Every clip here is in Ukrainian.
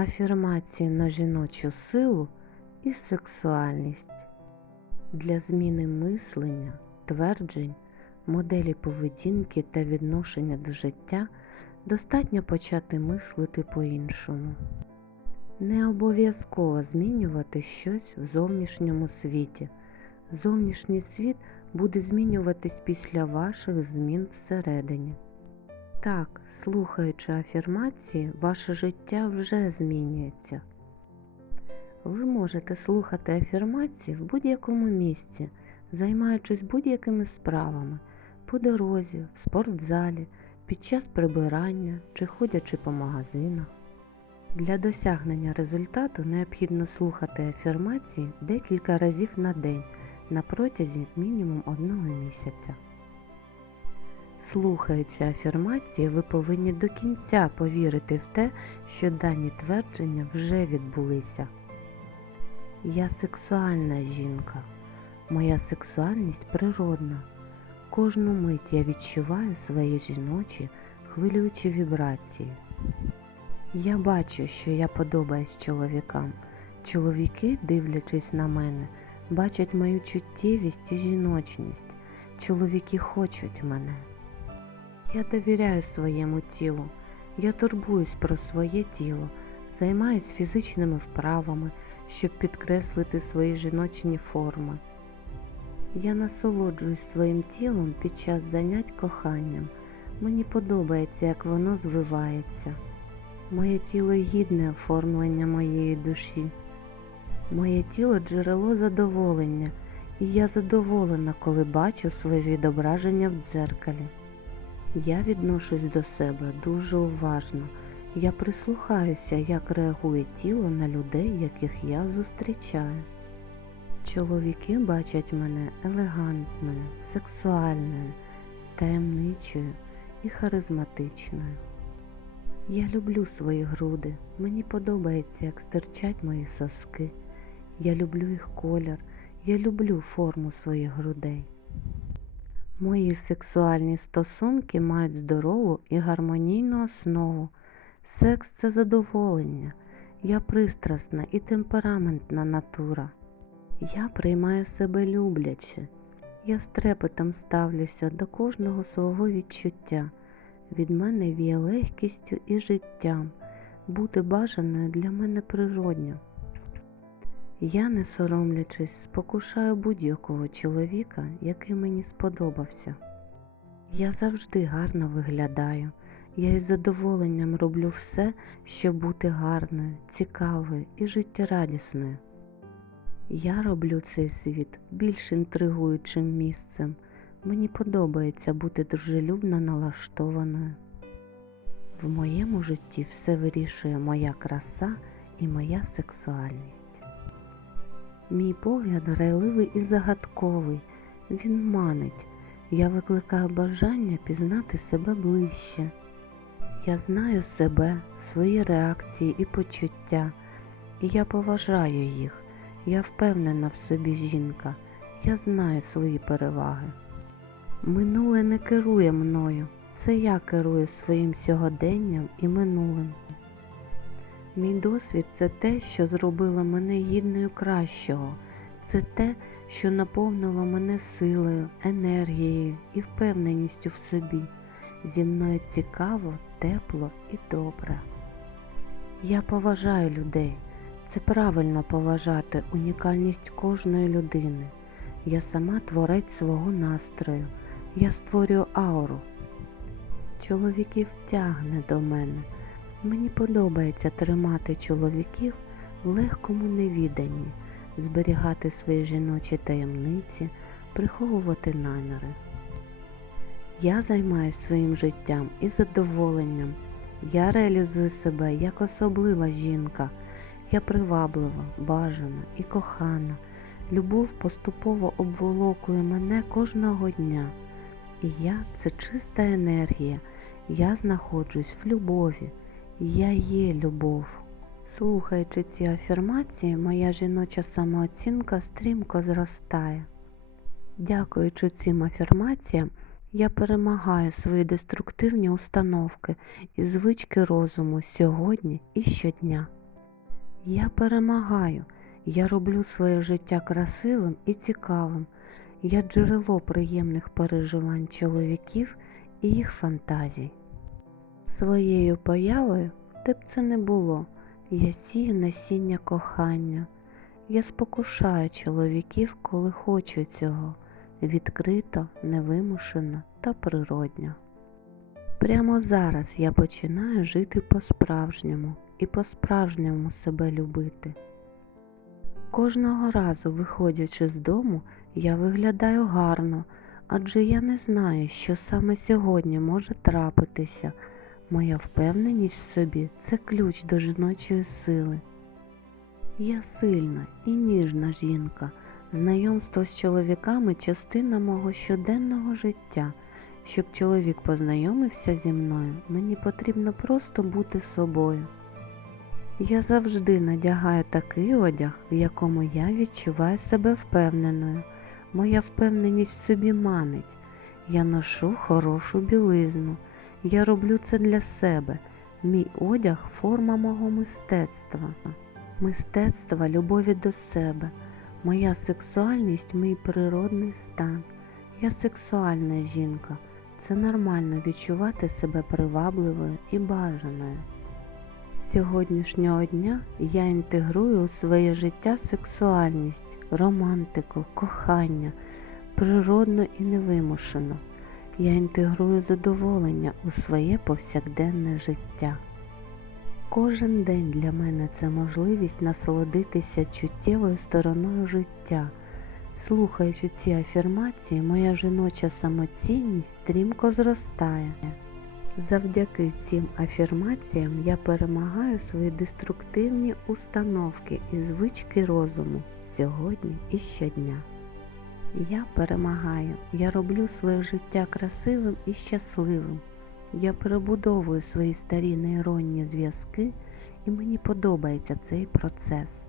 Афірмації на жіночу силу і сексуальність. Для зміни мислення, тверджень, моделі поведінки та відношення до життя достатньо почати мислити по-іншому. Не обов'язково змінювати щось в зовнішньому світі. Зовнішній світ буде змінюватись після ваших змін всередині. Так, слухаючи афірмації, ваше життя вже змінюється. Ви можете слухати афірмації в будь-якому місці, займаючись будь-якими справами, по дорозі, в спортзалі, під час прибирання чи ходячи по магазинах. Для досягнення результату необхідно слухати афірмації декілька разів на день на протязі мінімум одного місяця. Слухаючи афірмації, ви повинні до кінця повірити в те, що дані твердження вже відбулися. Я сексуальна жінка. Моя сексуальність природна. Кожну мить я відчуваю свої жіночі хвилюючі вібрації. Я бачу, що я подобаюсь чоловікам. Чоловіки, дивлячись на мене, бачать мою чуттєвість і жіночність. Чоловіки хочуть мене. Я довіряю своєму тілу. Я турбуюсь про своє тіло, займаюсь фізичними вправами, щоб підкреслити свої жіночні форми. Я насолоджуюсь своїм тілом під час занять коханням. Мені подобається, як воно звивається. Моє тіло гідне оформлення моєї душі. Моє тіло джерело задоволення, і я задоволена, коли бачу своє відображення в дзеркалі. Я відношусь до себе дуже уважно. Я прислухаюся, як реагує тіло на людей, яких я зустрічаю. Чоловіки бачать мене елегантною, сексуальною, таємничою і харизматичною. Я люблю свої груди, мені подобається, як стирчать мої соски. Я люблю їх колір, я люблю форму своїх грудей. Мої сексуальні стосунки мають здорову і гармонійну основу. Секс це задоволення. Я пристрасна і темпераментна натура. Я приймаю себе любляче. Я з трепетом ставлюся до кожного свого відчуття. Від мене віє легкістю і життям. Бути бажаною для мене природньо. Я, не соромлячись, спокушаю будь-якого чоловіка, який мені сподобався. Я завжди гарно виглядаю. Я із задоволенням роблю все, щоб бути гарною, цікавою і життєрадісною. Я роблю цей світ більш інтригуючим місцем. Мені подобається бути дружелюбно налаштованою. В моєму житті все вирішує моя краса і моя сексуальність. Мій погляд грайливий і загадковий, він манить. Я викликаю бажання пізнати себе ближче. Я знаю себе, свої реакції і почуття, і я поважаю їх. Я впевнена в собі жінка, я знаю свої переваги. Минуле не керує мною, це я керую своїм сьогоденням і минулим. Мій досвід це те, що зробило мене гідною кращого, це те, що наповнило мене силою, енергією і впевненістю в собі. Зі мною цікаво, тепло і добре. Я поважаю людей. Це правильно поважати унікальність кожної людини. Я сама творець свого настрою. Я створюю ауру. Чоловіків тягне до мене. Мені подобається тримати чоловіків в легкому невіданні, зберігати свої жіночі таємниці, приховувати наміри. Я займаюся своїм життям і задоволенням. Я реалізую себе як особлива жінка. Я приваблива, бажана і кохана. Любов поступово обволокує мене кожного дня. І я це чиста енергія. Я знаходжусь в любові. Я є любов. Слухаючи ці афірмації, моя жіноча самооцінка стрімко зростає. Дякуючи цим афірмаціям, я перемагаю свої деструктивні установки і звички розуму сьогодні і щодня. Я перемагаю, я роблю своє життя красивим і цікавим. Я джерело приємних переживань чоловіків і їх фантазій. Своєю появою, де б це не було, я сію насіння кохання. Я спокушаю чоловіків, коли хочу цього, відкрито, невимушено та природньо. Прямо зараз я починаю жити по-справжньому і по-справжньому себе любити. Кожного разу, виходячи з дому, я виглядаю гарно, адже я не знаю, що саме сьогодні може трапитися. Моя впевненість в собі це ключ до жіночої сили. Я сильна і ніжна жінка. Знайомство з чоловіками частина мого щоденного життя. Щоб чоловік познайомився зі мною, мені потрібно просто бути собою. Я завжди надягаю такий одяг, в якому я відчуваю себе впевненою. Моя впевненість в собі манить. Я ношу хорошу білизну. Я роблю це для себе. Мій одяг форма мого мистецтва. Мистецтва любові до себе. Моя сексуальність мій природний стан. Я сексуальна жінка. Це нормально відчувати себе привабливою і бажаною. З сьогоднішнього дня я інтегрую у своє життя сексуальність, романтику, кохання, природно і невимушено. Я інтегрую задоволення у своє повсякденне життя. Кожен день для мене це можливість насолодитися чуттєвою стороною життя. Слухаючи ці афірмації, моя жіноча самоцінність стрімко зростає. Завдяки цим афірмаціям я перемагаю свої деструктивні установки і звички розуму сьогодні і щодня. Я перемагаю, я роблю своє життя красивим і щасливим. Я перебудовую свої старі нейронні зв'язки, і мені подобається цей процес.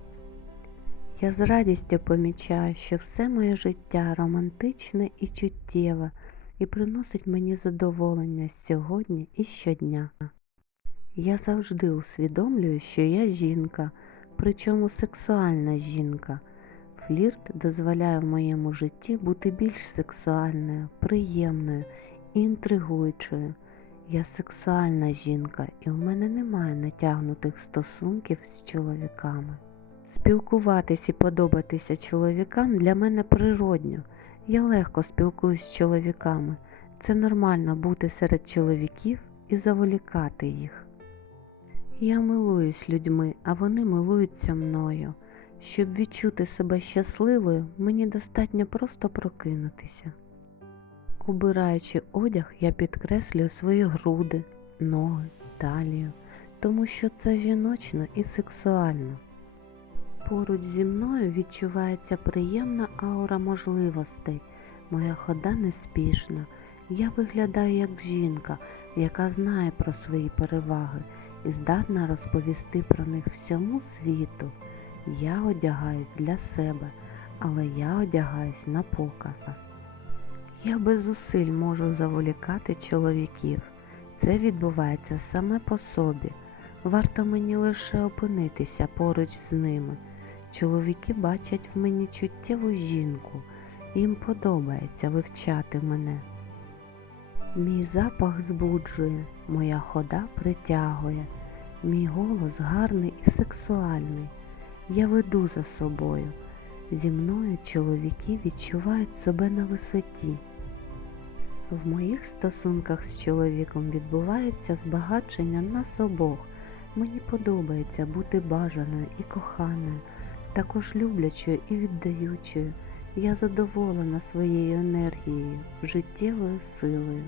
Я з радістю помічаю, що все моє життя романтичне і чуттєве і приносить мені задоволення сьогодні і щодня. Я завжди усвідомлюю, що я жінка, причому сексуальна жінка. Флірт дозволяє в моєму житті бути більш сексуальною, приємною і інтригуючою. Я сексуальна жінка, і в мене немає натягнутих стосунків з чоловіками. Спілкуватись і подобатися чоловікам для мене природньо. Я легко спілкуюсь з чоловіками. Це нормально бути серед чоловіків і заволікати їх. Я милуюсь людьми, а вони милуються мною. Щоб відчути себе щасливою, мені достатньо просто прокинутися. Обираючи одяг, я підкреслюю свої груди, ноги, талію, тому що це жіночно і сексуально. Поруч зі мною відчувається приємна аура можливостей. Моя хода неспішна. Я виглядаю як жінка, яка знає про свої переваги і здатна розповісти про них всьому світу. Я одягаюсь для себе, але я одягаюсь на показ. Я без зусиль можу заволікати чоловіків. Це відбувається саме по собі. Варто мені лише опинитися поруч з ними. Чоловіки бачать в мені чуттєву жінку, їм подобається вивчати мене. Мій запах збуджує, моя хода притягує, мій голос гарний і сексуальний. Я веду за собою. Зі мною чоловіки відчувають себе на висоті. В моїх стосунках з чоловіком відбувається збагачення нас обох. Мені подобається бути бажаною і коханою, також люблячою і віддаючою. Я задоволена своєю енергією, життєвою силою.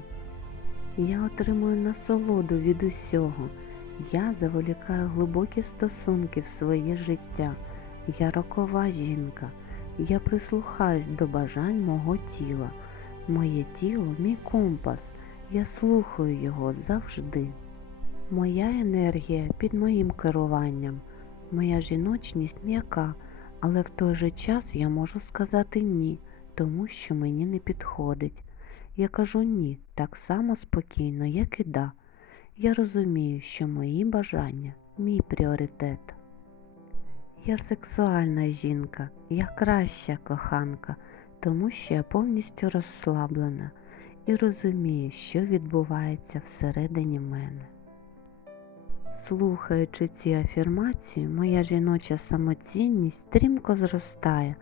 Я отримую насолоду від усього. Я заволікаю глибокі стосунки в своє життя. Я рокова жінка. Я прислухаюсь до бажань мого тіла. Моє тіло мій компас. Я слухаю його завжди. Моя енергія під моїм керуванням. Моя жіночність м'яка, але в той же час я можу сказати ні, тому що мені не підходить. Я кажу ні так само спокійно, як і да. Я розумію, що мої бажання мій пріоритет. Я сексуальна жінка, я краща коханка, тому що я повністю розслаблена і розумію, що відбувається всередині мене. Слухаючи ці афірмації, моя жіноча самоцінність стрімко зростає.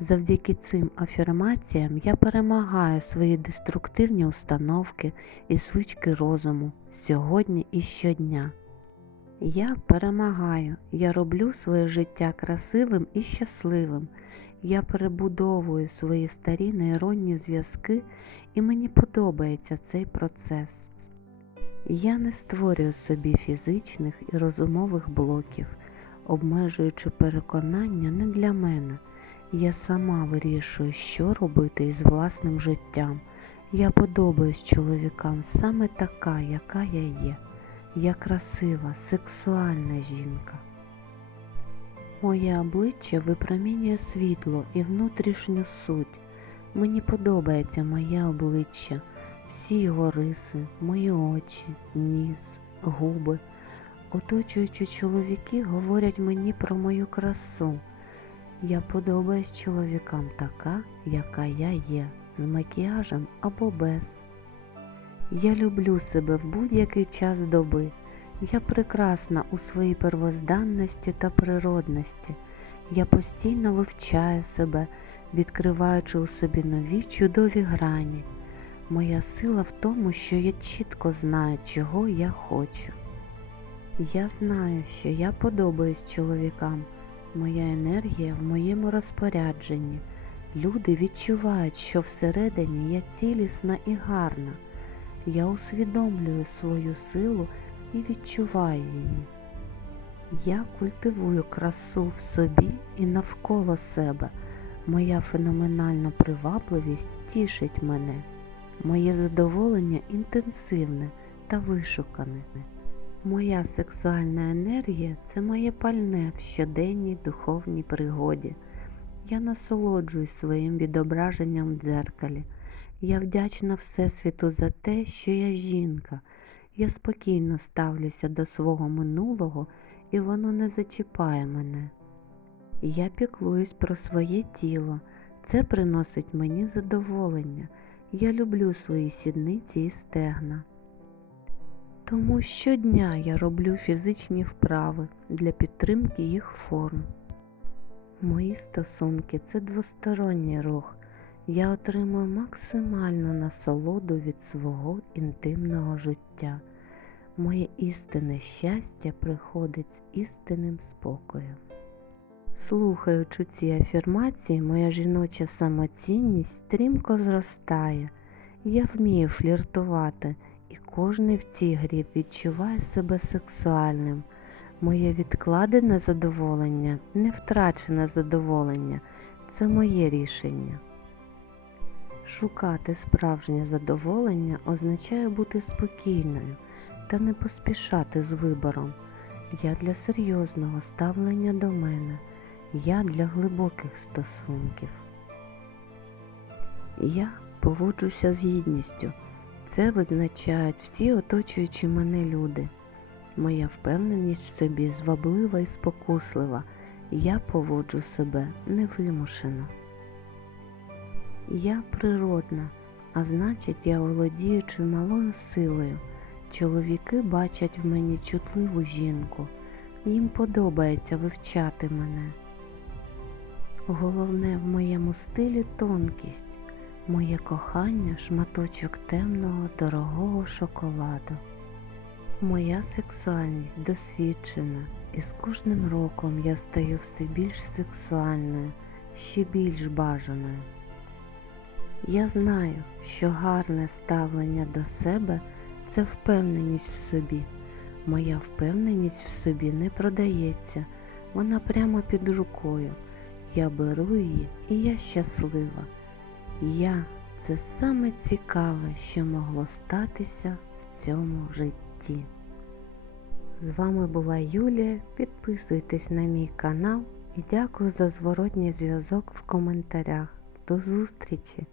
Завдяки цим афірмаціям я перемагаю свої деструктивні установки і звички розуму сьогодні і щодня. Я перемагаю, я роблю своє життя красивим і щасливим. Я перебудовую свої старі нейронні зв'язки, і мені подобається цей процес. Я не створюю собі фізичних і розумових блоків, обмежуючи переконання не для мене. Я сама вирішую, що робити із власним життям. Я подобаюсь чоловікам саме така, яка я є. Я красива, сексуальна жінка. Моє обличчя випромінює світло і внутрішню суть. Мені подобається моє обличчя, всі його риси, мої очі, ніс, губи. Оточуючи чоловіки говорять мені про мою красу. Я подобаюсь чоловікам така, яка я є, з макіяжем або без. Я люблю себе в будь-який час доби. Я прекрасна у своїй первозданності та природності. Я постійно вивчаю себе, відкриваючи у собі нові чудові грані. Моя сила в тому, що я чітко знаю, чого я хочу. Я знаю, що я подобаюсь чоловікам. Моя енергія в моєму розпорядженні. Люди відчувають, що всередині я цілісна і гарна. Я усвідомлюю свою силу і відчуваю її. Я культивую красу в собі і навколо себе. Моя феноменальна привабливість тішить мене. Моє задоволення інтенсивне та вишукане. Моя сексуальна енергія це моє пальне в щоденній духовній пригоді. Я насолоджуюсь своїм відображенням в дзеркалі. Я вдячна Всесвіту за те, що я жінка. Я спокійно ставлюся до свого минулого і воно не зачіпає мене. Я піклуюсь про своє тіло. Це приносить мені задоволення. Я люблю свої сідниці і стегна. Тому щодня я роблю фізичні вправи для підтримки їх форм. Мої стосунки це двосторонній рух. Я отримую максимальну насолоду від свого інтимного життя. Моє істинне щастя приходить з істинним спокоєм. Слухаючи ці афірмації, моя жіноча самоцінність стрімко зростає. Я вмію фліртувати, і кожний в цій грі відчуває себе сексуальним. Моє відкладене задоволення, не втрачене задоволення це моє рішення. Шукати справжнє задоволення означає бути спокійною та не поспішати з вибором. Я для серйозного ставлення до мене, я для глибоких стосунків. Я поводжуся з гідністю. Це визначають всі оточуючі мене люди. Моя впевненість в собі зваблива і спокуслива. Я поводжу себе невимушено. Я природна, а значить, я володію чималою силою. Чоловіки бачать в мені чутливу жінку, їм подобається вивчати мене. Головне в моєму стилі тонкість, моє кохання шматочок темного дорогого шоколаду. Моя сексуальність досвідчена, і з кожним роком я стаю все більш сексуальною, ще більш бажаною. Я знаю, що гарне ставлення до себе це впевненість в собі. Моя впевненість в собі не продається, вона прямо під рукою. Я беру її і я щаслива. Я це саме цікаве, що могло статися в цьому житті. З вами була Юлія. Підписуйтесь на мій канал і дякую за зворотній зв'язок в коментарях. До зустрічі!